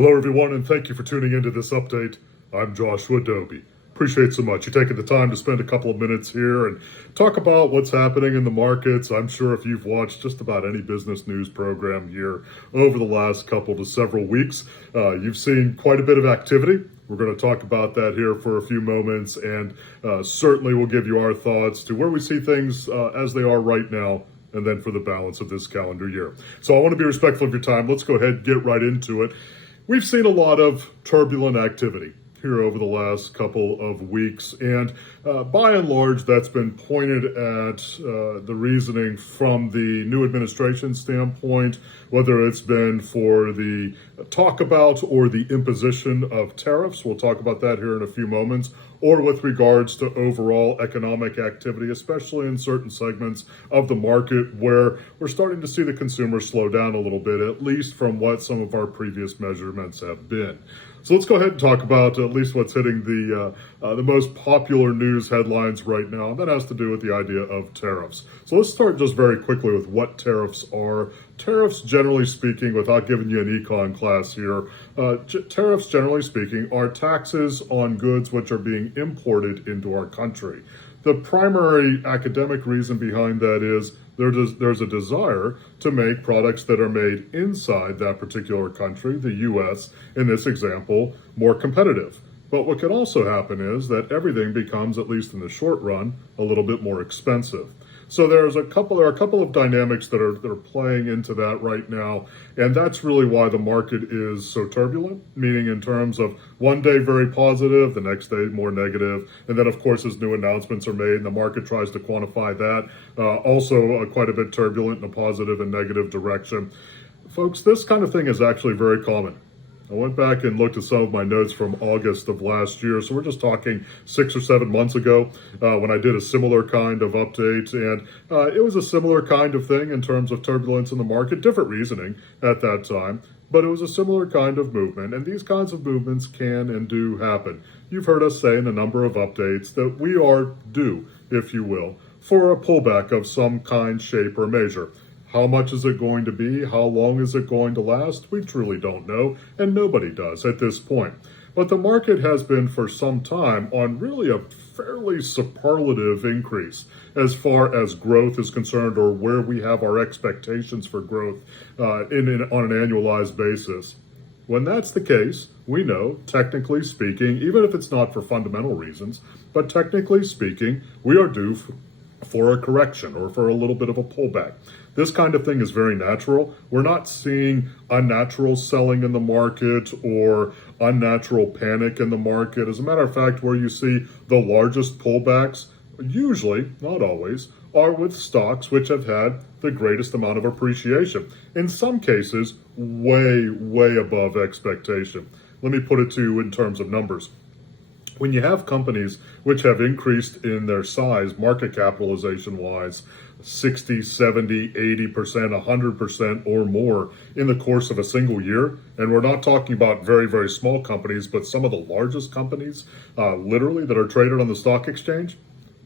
Hello, everyone, and thank you for tuning into this update. I'm Joshua Dobi. Appreciate so much you taking the time to spend a couple of minutes here and talk about what's happening in the markets. I'm sure if you've watched just about any business news program here over the last couple to several weeks, you've seen quite a bit of activity. We're going to talk about that here for a few moments, and certainly we'll give you our thoughts to where we see things as they are right now, and then for the balance of this calendar year. So I want to be respectful of your time. Let's go ahead and get right into it. We've seen a lot of turbulent activity here over the last couple of weeks, and by and large, that's been pointed at the reasoning from the new administration standpoint, whether it's been for the talk about or the imposition of tariffs. We'll talk about that here in a few moments, or with regards to overall economic activity, especially in certain segments of the market where we're starting to see the consumer slow down a little bit, at least from what some of our previous measurements have been. So let's go ahead and talk about at least what's hitting the most popular news headlines right now, and that has to do with the idea of tariffs. So let's start just very quickly with what tariffs are. Tariffs, generally speaking, without giving you an econ class here, tariffs, generally speaking, are taxes on goods which are being imported into our country. The primary academic reason behind that is there's a desire to make products that are made inside that particular country, the U.S., in this example, more competitive. But what can also happen is that everything becomes, at least in the short run, a little bit more expensive. So there are a couple of dynamics that are playing into that right now, and that's really why the market is so turbulent, meaning in terms of one day very positive, the next day more negative, and then of course as new announcements are made and the market tries to quantify that, also quite a bit turbulent in a positive and negative direction. Folks, this kind of thing is actually very common. I went back and looked at some of my notes from August of last year. So we're just talking 6 or 7 months ago when I did a similar kind of update. And it was a similar kind of thing in terms of turbulence in the market, different reasoning at that time. But it was a similar kind of movement. And these kinds of movements can and do happen. You've heard us say in a number of updates that we are due, if you will, for a pullback of some kind, shape, or measure. How much is it going to be? How long is it going to last? We truly don't know, and nobody does at this point. But the market has been for some time on really a fairly superlative increase as far as growth is concerned, or where we have our expectations for growth on an annualized basis. When that's the case, we know, technically speaking, even if it's not for fundamental reasons, but technically speaking, we are due for a correction or for a little bit of a pullback. This kind of thing is very natural. We're not seeing unnatural selling in the market or unnatural panic in the market. As a matter of fact, where you see the largest pullbacks, usually, not always, are with stocks which have had the greatest amount of appreciation. In some cases, way, way above expectation. Let me put it to you in terms of numbers. When you have companies which have increased in their size, market capitalization wise, 60, 70, 80%, 100% or more in the course of a single year, and we're not talking about very, very small companies, but some of the largest companies, literally, that are traded on the stock exchange,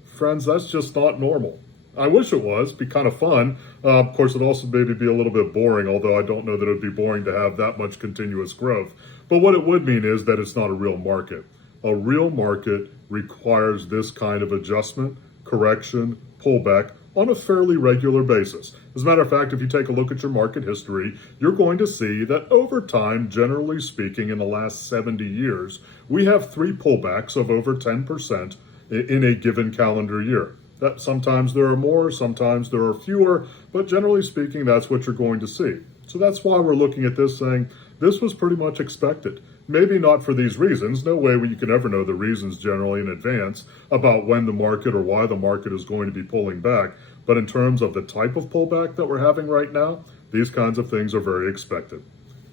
friends, that's just not normal. I wish it was, be kind of fun. Of course, it'd also maybe be a little bit boring, although I don't know that it'd be boring to have that much continuous growth. But what it would mean is that it's not a real market. A real market requires this kind of adjustment, correction, pullback on a fairly regular basis. As a matter of fact, if you take a look at your market history, you're going to see that over time, generally speaking, in the last 70 years, we have 3 pullbacks of over 10% in a given calendar year. That sometimes there are more, sometimes there are fewer, but generally speaking, that's what you're going to see. So that's why we're looking at this saying, this was pretty much expected. Maybe not for these reasons. No way you can ever know the reasons generally in advance about when the market or why the market is going to be pulling back. But in terms of the type of pullback that we're having right now, these kinds of things are very expected.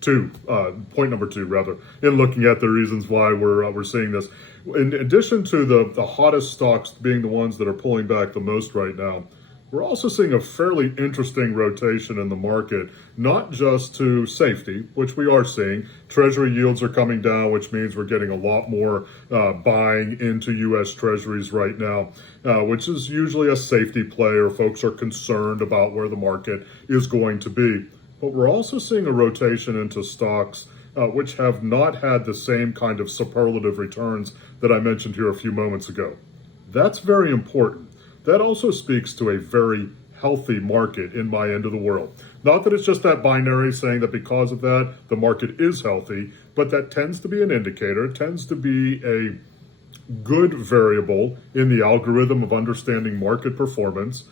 Point number two, in looking at the reasons why we're seeing this. In addition to the hottest stocks being the ones that are pulling back the most right now, we're also seeing a fairly interesting rotation in the market, not just to safety, which we are seeing. Treasury yields are coming down, which means we're getting a lot more buying into U.S. Treasuries right now, which is usually a safety play, or folks are concerned about where the market is going to be. But we're also seeing a rotation into stocks which have not had the same kind of superlative returns that I mentioned here a few moments ago. That's very important. That also speaks to a very healthy market in my end of the world. Not that it's just that binary saying that because of that, the market is healthy, but that tends to be an indicator, it tends to be a good variable in the algorithm of understanding market performance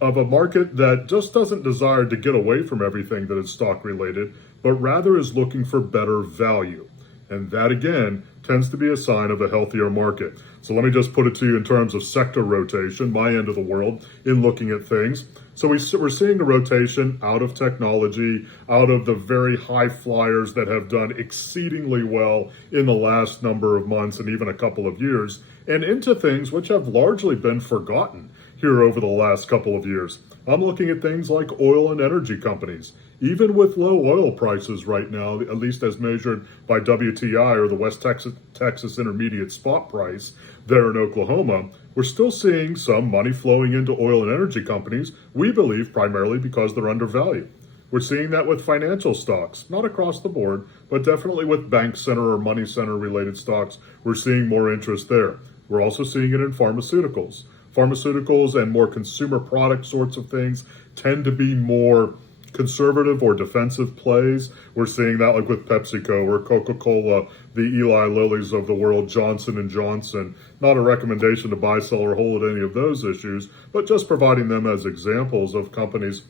of a market that just doesn't desire to get away from everything that is stock related, but rather is looking for better value. And that again tends to be a sign of a healthier market. So let me just put it to you in terms of sector rotation, my end of the world, in looking at things. So we're seeing a rotation out of technology, out of the very high flyers that have done exceedingly well in the last number of months and even a couple of years, and into things which have largely been forgotten here over the last couple of years. I'm looking at things like oil and energy companies. Even with low oil prices right now, at least as measured by WTI or the West Texas Intermediate spot price there in Oklahoma, we're still seeing some money flowing into oil and energy companies, we believe primarily because they're undervalued. We're seeing that with financial stocks, not across the board, but definitely with bank center or money center related stocks. We're seeing more interest there. We're also seeing it in pharmaceuticals. Pharmaceuticals and more consumer product sorts of things tend to be more conservative or defensive plays. We're seeing that like with PepsiCo or Coca-Cola, the Eli Lillys of the world, Johnson & Johnson. Not a recommendation to buy, sell, or hold any of those issues, but just providing them as examples of companies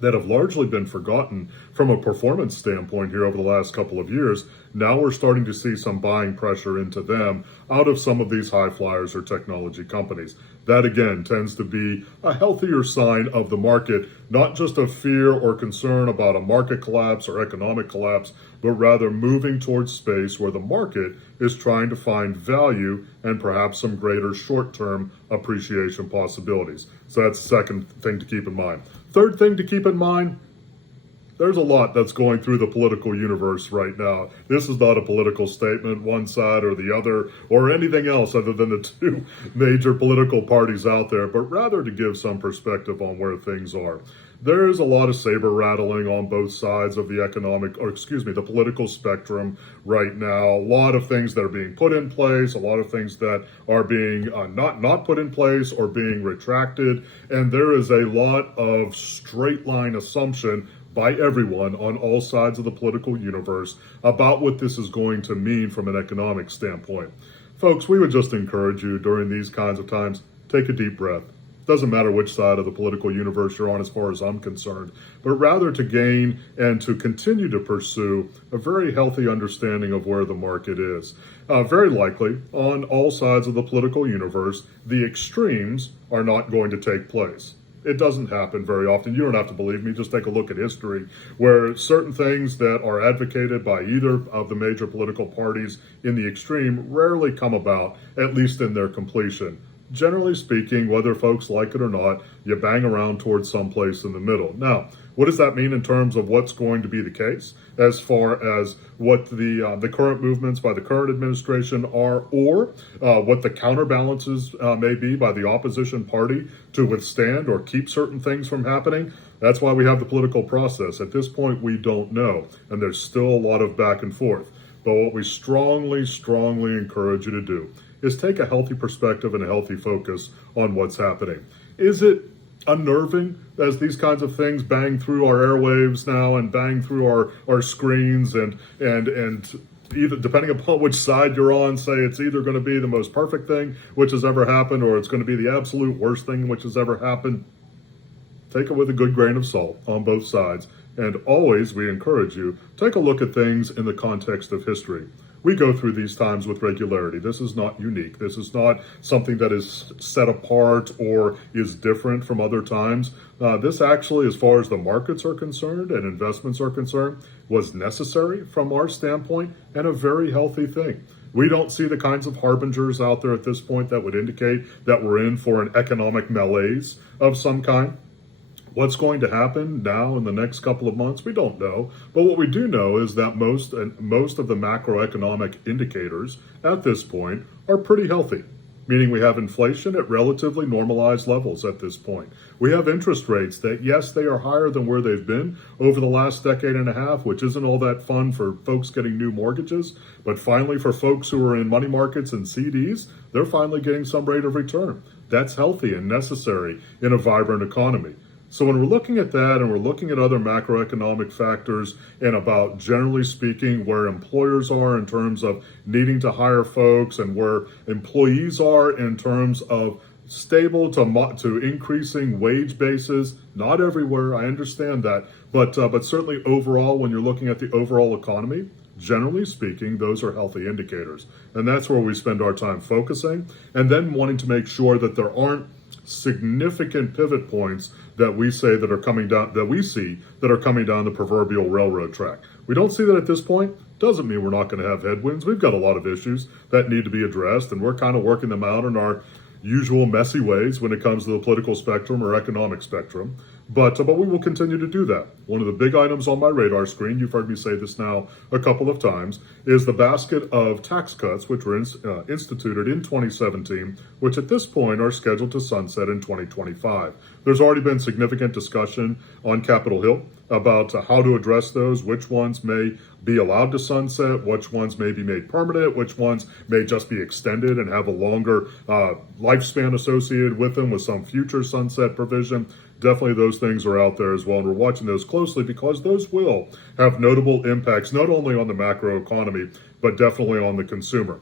that have largely been forgotten from a performance standpoint here over the last couple of years. Now we're starting to see some buying pressure into them out of some of these high flyers or technology companies. That again tends to be a healthier sign of the market, not just of fear or concern about a market collapse or economic collapse, but rather moving towards space where the market is trying to find value and perhaps some greater short-term appreciation possibilities. So that's the second thing to keep in mind. Third thing to keep in mind, there's a lot that's going through the political universe right now. This is not a political statement, one side or the other, or anything else other than the two major political parties out there, but rather to give some perspective on where things are. There's a lot of saber rattling on both sides of the political spectrum right now. A lot of things that are being put in place, a lot of things that are being not put in place or being retracted. And there is a lot of straight line assumption by everyone on all sides of the political universe about what this is going to mean from an economic standpoint. Folks, we would just encourage you during these kinds of times, take a deep breath. Doesn't matter which side of the political universe you're on as far as I'm concerned, but rather to gain and to continue to pursue a very healthy understanding of where the market is. Very likely, on all sides of the political universe, the extremes are not going to take place. It doesn't happen very often. You don't have to believe me. Just take a look at history where certain things that are advocated by either of the major political parties in the extreme rarely come about, at least in their completion. Generally speaking, whether folks like it or not, you bang around towards someplace in the middle. Now, what does that mean in terms of what's going to be the case as far as what the current movements by the current administration are, or what the counterbalances may be by the opposition party to withstand or keep certain things from happening? That's why we have the political process. At this point, we don't know, and there's still a lot of back and forth. But what we strongly encourage you to do is take a healthy perspective and a healthy focus on what's happening. Is it unnerving as these kinds of things bang through our airwaves now and bang through our screens and either, depending upon which side you're on, say it's either going to be the most perfect thing which has ever happened or it's going to be the absolute worst thing which has ever happened? Take it with a good grain of salt on both sides. And always, we encourage you, take a look at things in the context of history. We go through these times with regularity. This is not unique. This is not something that is set apart or is different from other times. This actually, as far as the markets are concerned and investments are concerned, was necessary from our standpoint and a very healthy thing. We don't see the kinds of harbingers out there at this point that would indicate that we're in for an economic malaise of some kind. What's going to happen now in the next couple of months, we don't know. But what we do know is that most of the macroeconomic indicators at this point are pretty healthy. meaning we have inflation at relatively normalized levels at this point. We have interest rates that, yes, they are higher than where they've been over the last decade and a half, which isn't all that fun for folks getting new mortgages. But finally, for folks who are in money markets and CDs, they're finally getting some rate of return. That's healthy and necessary in a vibrant economy. So when we're looking at that and we're looking at other macroeconomic factors and about, generally speaking, where employers are in terms of needing to hire folks and where employees are in terms of stable to increasing wage bases, not everywhere, I understand that, but certainly overall, when you're looking at the overall economy, generally speaking, those are healthy indicators. And that's where we spend our time focusing and then wanting to make sure that there aren't significant pivot points that we say that are coming down, that we see that are coming down the proverbial railroad track. We don't see that at this point. Doesn't mean we're not going to have headwinds. We've got a lot of issues that need to be addressed, and we're kind of working them out in our usual messy ways when it comes to the political spectrum or economic spectrum. But we will continue to do that. One of the big items on my radar screen, you've heard me say this now a couple of times, is the basket of tax cuts which were instituted in 2017, which at this point are scheduled to sunset in 2025. There's already been significant discussion on Capitol Hill about how to address those, which ones may be allowed to sunset, which ones may be made permanent, which ones may just be extended and have a longer lifespan associated with them with some future sunset provision. Definitely those things are out there as well, and we're watching those closely because those will have notable impacts not only on the macro economy, but definitely on the consumer.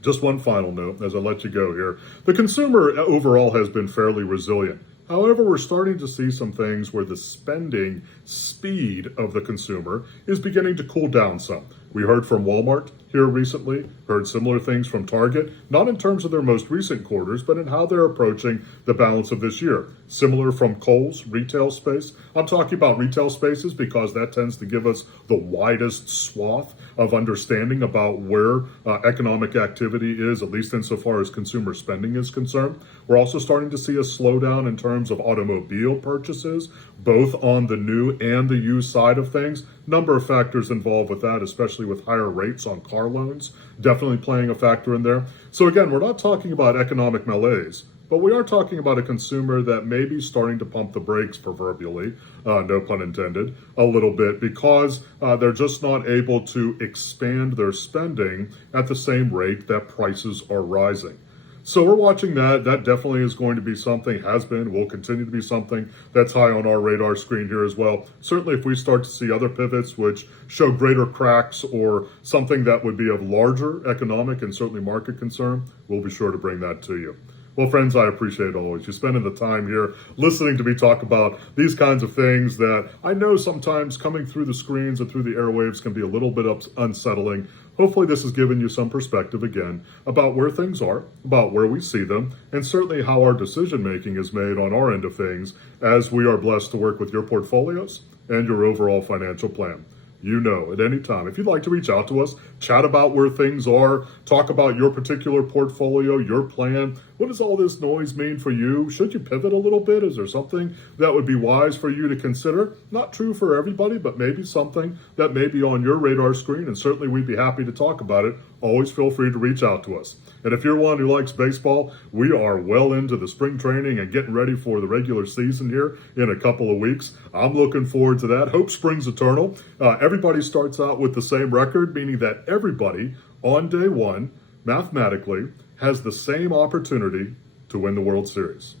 Just one final note as I let you go here. The consumer overall has been fairly resilient. However, we're starting to see some things where the spending speed of the consumer is beginning to cool down some. We heard from Walmart here recently, heard similar things from Target, not in terms of their most recent quarters, but in how they're approaching the balance of this year. Similar from Kohl's retail space. I'm talking about retail spaces because that tends to give us the widest swath of understanding about where economic activity is, at least insofar as consumer spending is concerned. We're also starting to see a slowdown in terms of automobile purchases, both on the new and the used side of things. Number of factors involved with that, especially with higher rates on car loans, definitely playing a factor in there. So again, we're not talking about economic malaise, but we are talking about a consumer that may be starting to pump the brakes, proverbially, no pun intended, a little bit because they're just not able to expand their spending at the same rate that prices are rising. So we're watching that. That definitely is going to be something, has been, will continue to be something that's high on our radar screen here as well. Certainly if we start to see other pivots which show greater cracks or something that would be of larger economic and certainly market concern, we'll be sure to bring that to you. Well, friends, I appreciate always you spending the time here listening to me talk about these kinds of things that I know sometimes coming through the screens and through the airwaves can be a little bit unsettling. Hopefully this has given you some perspective again about where things are, about where we see them, and certainly how our decision making is made on our end of things as we are blessed to work with your portfolios and your overall financial plan. You know, at any time, if you'd like to reach out to us, chat about where things are, talk about your particular portfolio, your plan. What does all this noise mean for you? Should you pivot a little bit? Is there something that would be wise for you to consider? Not true for everybody, but maybe something that may be on your radar screen, and certainly we'd be happy to talk about it. Always feel free to reach out to us. And if you're one who likes baseball, we are well into the spring training and getting ready for the regular season here in a couple of weeks. I'm looking forward to that. Hope springs eternal. Everybody starts out with the same record, meaning that everybody on day one, mathematically, has the same opportunity to win the World Series.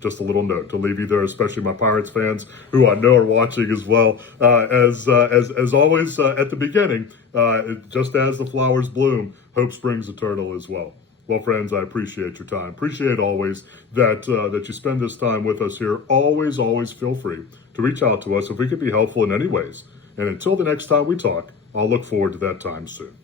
Just a little note to leave you there, especially my Pirates fans who I know are watching as well. As always at the beginning, just as the flowers bloom, hope springs eternal as well. Well, friends, I appreciate your time. Appreciate always that you spend this time with us here. Always feel free to reach out to us if we could be helpful in any ways. And until the next time we talk, I'll look forward to that time soon.